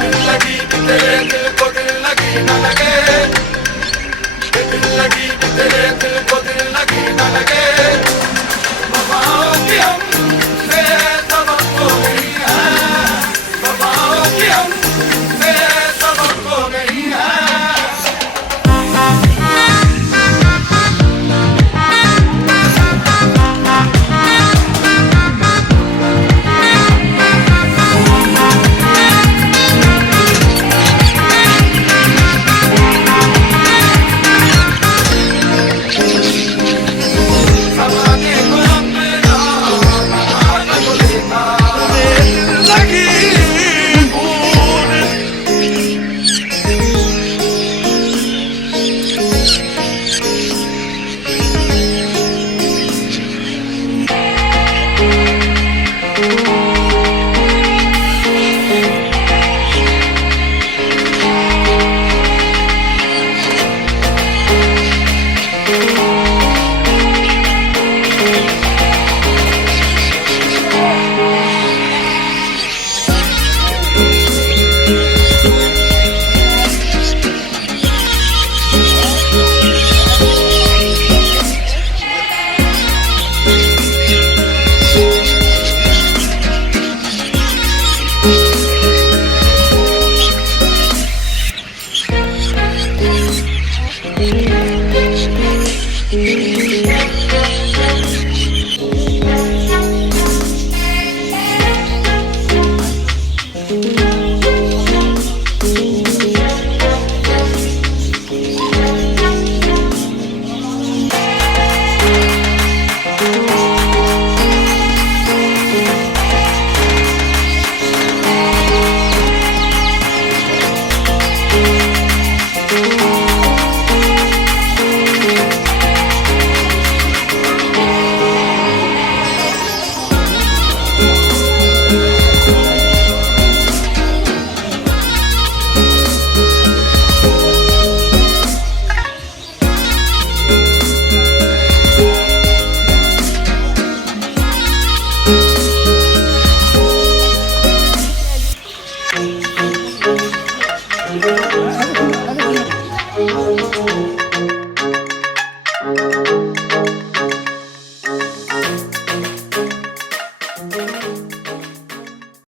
दिल लगी कि तेरे दिल को दिल लगी न लगे, दिल लगी कि तेरे दिल को दिल लगी न लगे। वफाओं की हमसे सबक हो गई है, वफाओं की हमसे सबक हो गई है। Thank you.